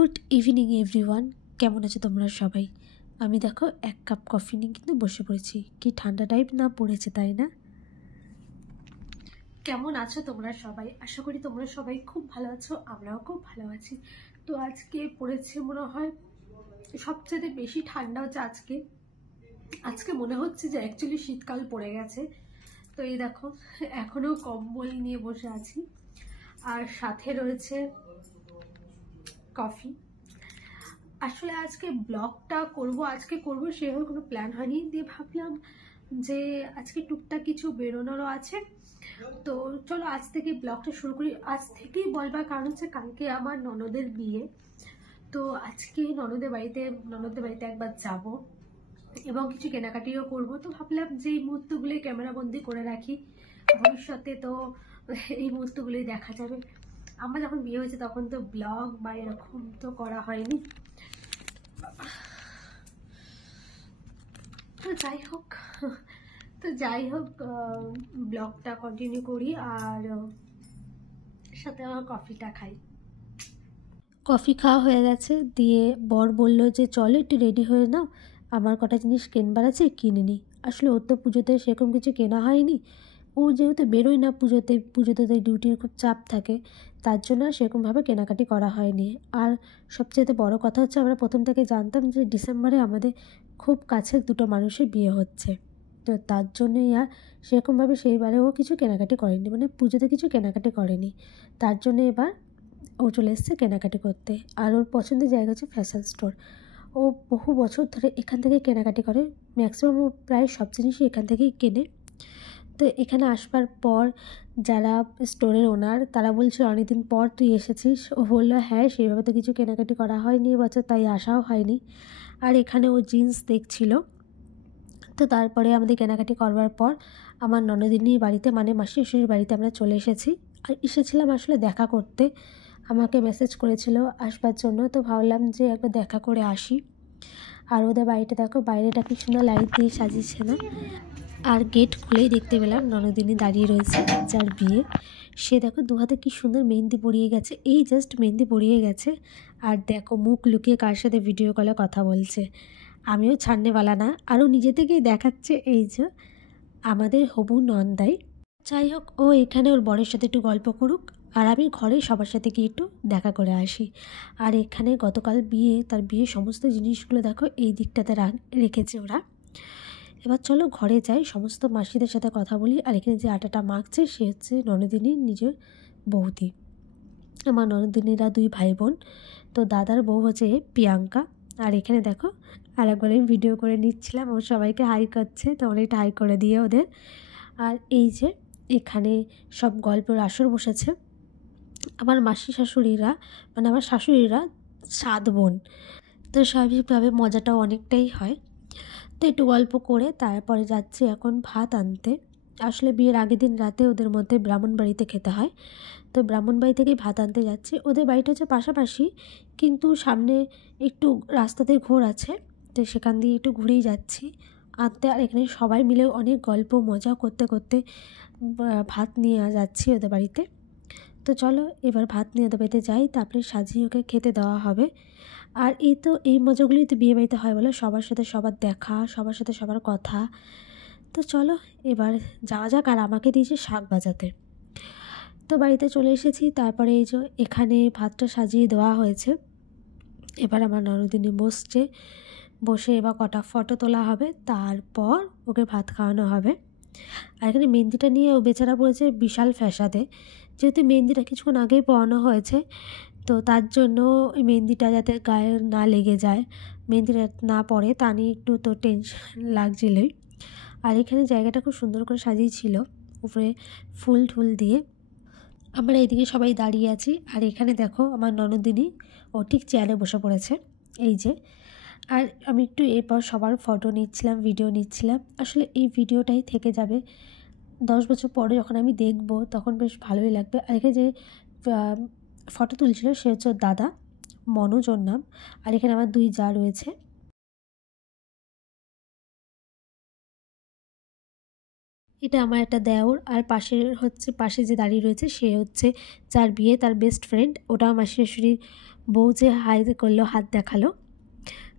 Good evening everyone, কেমন আছো তোমরা সবাই? আমি দেখো এক কাপ কফি নিয়ে কিন্তু বসে পড়েছি। কি ঠান্ডা টাইপ না পড়েছে, তাই না? কেমন আছো তোমরা সবাই? আশা করি তোমরা সবাই খুব ভালো আছো, আমরাও খুব ভালো আছি। তো আজকে পড়েছে মনে হয় সবচেয়ে বেশি ঠান্ডা হচ্ছে আজকে। আজকে মনে হচ্ছে যে অ্যাকচুয়ালি শীতকাল পড়ে গেছে। তো এই দেখো এখনো কম্বল নিয়ে বসে আছি, আর সাথে রয়েছে কফি। আসলে আজকে ব্লগটা আজকে করব সেভাবে কোনো প্ল্যান হয়নি, দিয়ে ভাবলাম যে আজকে টুকটাক কিছু বেরোনোরও আছে। তো চলো আজ থেকে ব্লগটা শুরু করি। আজ থেকেই বলবার কারণ হচ্ছে কালকে আমার ননদের বিয়ে। তো আজকে ননদের বাড়িতে একবার যাব এবং কিছু কেনাকাটিও করব। তো ভাবলাম যে এই মুহূর্তগুলোই ক্যামেরা বন্দি করে রাখি, ভবিষ্যতে তো এই মুহূর্তগুলোই দেখা যাবে। আমার যখন বিয়ে হয়েছে তখন তো ব্লগ বা এরকম তো করা হয়নি। তো যাই হোক ব্লগটা কন্টিনিউ করি, আর সাথে আমার কফিটা খাই। কফি খাওয়া হয়ে গেছে, দিয়ে বর বলল যে চলো একটু রেডি হয়ে নাও, আমার কটা জিনিস কেনবার আছে কিনে নিই। আসলে ওর তো পুজোতে সেরকম কিছু কেনা হয়নি। ও যেহেতু বেরোয় না পুজোতে তো ডিউটির খুব চাপ থাকে, তার জন্য সেরকমভাবে কেনাকাটি করা হয়নি। আর সবচেয়ে বড় কথা হচ্ছে আমরা প্রথম থেকে জানতাম যে ডিসেম্বরে আমাদের খুব কাছের দুটো মানুষের বিয়ে হচ্ছে। তো তার জন্যই আর সেরকমভাবে সেইবারেও কিছু কেনাকাটি করেনি, মানে পুজোতে কিছু কেনাকাটি করেনি। তার জন্য এবার ও চলে এসছে কেনাকাটি করতে। আর ওর পছন্দের জায়গা হচ্ছে ফ্যাশন স্টোর। ও বহু বছর ধরে এখান থেকে কেনাকাটি করে, ম্যাক্সিমাম ও প্রায় সব জিনিসই এখান থেকেই কেনে। তো এখানে আসবার পর যারা স্টোরের ওনার তারা বলছিল অনেকদিন পর তুই এসেছিস। ও বললো হ্যাঁ, সেইভাবে তো কিছু কেনাকাটি করা হয়নি এবছর, তাই আসাও হয়নি। আর এখানে ও জিন্স দেখছিল। তো তারপরে আমাদের কেনাকাটি করবার পর আমার ননদিনীর বাড়িতে, মানে মাসি শাশুড়ির বাড়িতে আমরা চলে এসেছি। আর এসেছিলাম আসলে দেখা করতে, আমাকে মেসেজ করেছিল আসবার জন্য। তো ভাবলাম যে একবার দেখা করে আসি। আর ওদের বাড়িটা দেখো, বাইরেটা কি সুন্দর লাইট দিয়ে সাজিয়েছে না? আর গেট খুলেই দেখতে পেলাম ননদিনী দাঁড়িয়ে রয়েছে, যার বিয়ে। সে দেখো দু হাতে কি সুন্দর মেহেন্দি পরিয়ে গেছে, এই জাস্ট মেহেন্দি পরিয়ে গেছে। আর দেখো মুখ লুকিয়ে কার সাথে ভিডিও কলে কথা বলছে। আমিও ছাড়নেওয়ালা না, আরও নিজে থেকেই দেখাচ্ছে এই যে আমাদের হবু নন্দাই। যাই হোক, ও এখানে ওর বরের সাথে একটু গল্প করুক, আর আমি ঘরে সবার সাথে গিয়ে একটু দেখা করে আসি। আর এখানে গতকাল বিয়ে, তার বিয়ের সমস্ত জিনিসগুলো দেখো এই দিকটাতে রেখেছে ওরা। এবার চলো ঘরে যাই, সমস্ত মাসিদের সাথে কথা বলি। আর এখানে যে আটাটা মাখছে সে হচ্ছে ননদিনীর নিজের বৌদি। আমার ননদিনীরা দুই ভাই বোন। তো দাদার বউ হচ্ছে প্রিয়াঙ্কা। আর এখানে দেখো আর একবার আমি ভিডিও করে নিচ্ছিলাম, ও সবাইকে হাই করছে, তো অনেকটা হাই করে দিয়ে ওদের। আর এই যে এখানে সব গল্পের আসর বসেছে। আমার মাসি শাশুড়িরা, মানে আমার শাশুড়িরা 7 বোন, তো স্বাভাবিকভাবে মজাটাও অনেকটাই হয়। তো একটু গল্প করে তারপরে যাচ্ছি এখন ভাত আনতে। আসলে বিয়ের আগের দিন রাতে ওদের মধ্যে ব্রাহ্মণ বাড়িতে খেতে হয়, তো ব্রাহ্মণ বাড়ি থেকেই ভাত আনতে যাচ্ছি। ওদের বাড়িটা হচ্ছে পাশাপাশি, কিন্তু সামনে একটু রাস্তাতে ঘোর আছে, তো সেখান দিয়ে একটু ঘুরেই যাচ্ছি আনতে। আর এখানে সবাই মিলে অনেক গল্প মজা করতে করতে ভাত নিয়ে যাচ্ছি ওদের বাড়িতে। তো চলো এবার ভাত নিয়ে ওদের বাড়িতে যাই, তারপরে সাজিয়ে ওকে খেতে দেওয়া হবে। আর এই মজাগুলোই তো বিয়ে বাড়িতে হয় বলে, সবার সাথে সবার দেখা, সবার সাথে সবার কথা। তো চলো এবার যাওয়া যাক। আর আমাকে দিয়েছে শাক বাজাতে। তো বাড়িতে চলে এসেছি, তারপরে এই যে এখানে ভাতটা সাজিয়ে দেওয়া হয়েছে। এবার আমার ননদিনী বসে এবার কটা ফটো তোলা হবে, তারপর ওকে ভাত খাওয়ানো হবে। আর এখানে মেহেন্দিটা নিয়ে ও বেচারা পড়েছে বিশাল ফ্যাসাদে, যেহেতু মেহেন্দিটা কিছুক্ষণ আগেই পরানো হয়েছে। তো তার জন্য ওই মেহেন্দিটা যাতে গায়ে না লেগে যায়, মেহেন্দিটা না পড়ে, তা নিয়ে একটু তো টেনশন লাগছিলই। আর এখানে জায়গাটা খুব সুন্দর করে সাজিয়েছিল উপরে ফুল ঠুল দিয়ে। আমরা এইদিকে সবাই দাঁড়িয়ে আছি, আর এখানে দেখো আমার ননদিনী ও ঠিক চেয়ারে বসে পড়েছে এই যে। আর আমি একটু এরপর সবার ফটো নিচ্ছিলাম, ভিডিও নিচ্ছিলাম। আসলে এই ভিডিওটাই থেকে যাবে 10 বছর পরে, যখন আমি দেখব তখন বেশ ভালোই লাগবে। আর এখানে যে ফটো তুলছিল সে হচ্ছে ওর দাদা, মনোজ ওর নাম। আর এখানে আমার 2 জা রয়েছে। এটা আমার একটা দেওর, আর পাশে যে দাঁড়িয়ে রয়েছে সে হচ্ছে যার বিয়ে, তার বেস্ট ফ্রেন্ড। ওটা মাসি শাশুড়ির বউ যে হাই করলো, হাত দেখালো।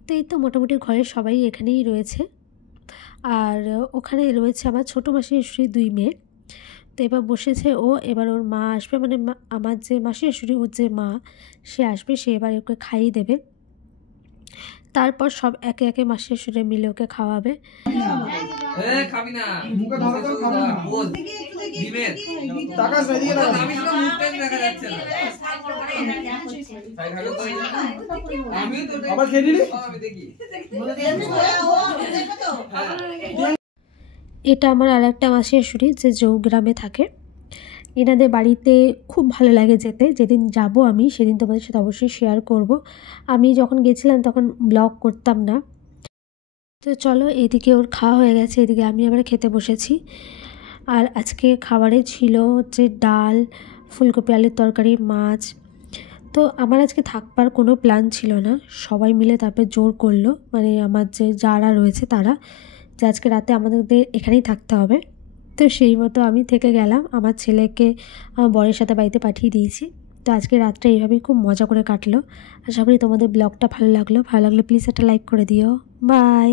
তো এই তো মোটামুটি ঘরের সবাই এখানেই রয়েছে। আর ওখানে রয়েছে আমার ছোটো মাসির শাশুড়ি 2 মেয়ে। তো এবার বসেছে ও, এবার ওর মা আসবে, মানে আমার যে মাসির শাশুড়ি, ওর যে মা, সে আসবে, সে এবার ওকে খাইয়ে দেবে। তারপর সব একে একে মাসির শাশুড়ি মিলে ওকে খাওয়াবে। এটা আমার আর একটা মাসির শাশুড়ি যে জৌগ্রামে থাকে। এনাদের বাড়িতে খুব ভালো লাগে যেতে। যেদিন যাব আমি সেদিন তোমাদের সাথে অবশ্যই শেয়ার করব। আমি যখন গেছিলাম তখন ব্লগ করতাম না। তো চলো, এদিকে ওর খাওয়া হয়ে গেছে, এদিকে আমি আবার খেতে বসেছি। আর আজকে খাবারে ছিল হচ্ছে ডাল, ফুলকপি আলুর তরকারি, মাছ। তো আমার আজকে থাকবার কোনো প্ল্যান ছিল না, সবাই মিলে তারপর জোর করলো, মানে আমার যে যারা রয়েছে তারা, যে আজকে রাতে আমাদের এখানেই থাকতে হবে। তো সেই মতো আমি থেকে গেলাম, আমার ছেলেকে আমার বরের সাথে বাড়িতে পাঠিয়ে দিয়েছি। তো আজকে রাতটা এইভাবেই খুব মজা করে কাটলো। আশা করি তোমাদের ব্লগটা ভালো লাগলো প্লিজ একটা লাইক করে দিও। বাই।